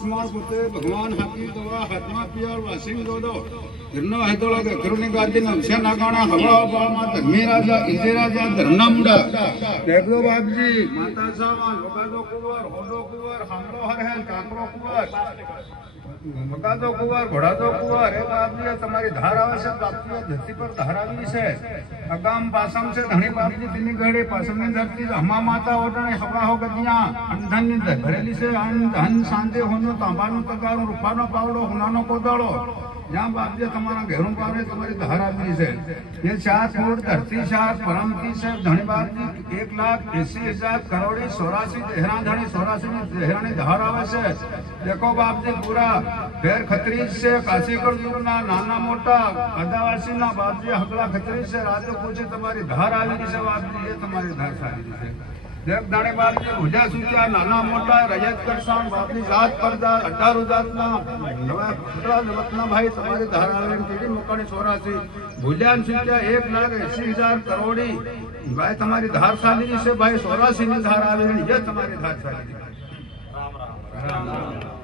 भगवान हाथी दवा हाथमा पिया वासिंग दो धरना हेतोला करुणी गार्जन अवश्य नागाना हवा बामा धर्मी राजा इंदे राजा धरना मुंडा देखो बाप जी माता सामा लोकादो कुवर होडो कुवर हमलो हर है काकरो कुवर मकादो कुवर घोड़ादो कुवर हे बाप जी तुम्हारी धार आवश्यक प्राप्ति धरती पर धार आवी छे अगाम पासम से धणी बाप जी तिनी गड़े पासम ने धरती हमा माता ओटणे हवा हो गदिया अंधन ने भरेली से धन शांति होनो तांबानो तगारो रूपानो पावड़ो हुनानो कोदाळो जहाँ बाप जी तुम्हारा घेरों पावे तुम्हारी धारा भी से ये 4 फुट धरती 4 परमती से धनी बाप जी 1,80,000 करोड़ 84 देहरा धनी 84 देहरानी धार आवे से देखो बाप जी पूरा फेर खत्रीज से काशीगढ़ ना नाना मोटा आदिवासी ना बाप जी हकला खत्रीज से राजो पूछे तुम्हारी धार आवी से बाप जी ये तुम्हारी धार सारी है देख दाणे बाप जी भुजा सुतिया नाना मोटा रजत करसान बाप जी जात परदा 18 जात ना नवा भाई तुम्हारी धारा टीडी मुकानी 84 भुजान सुतिया 1,80,000 करोड़ी भाई तुम्हारी धार साली से भाई 84 ની धार आवे ये तुम्हारी धार साली राम राम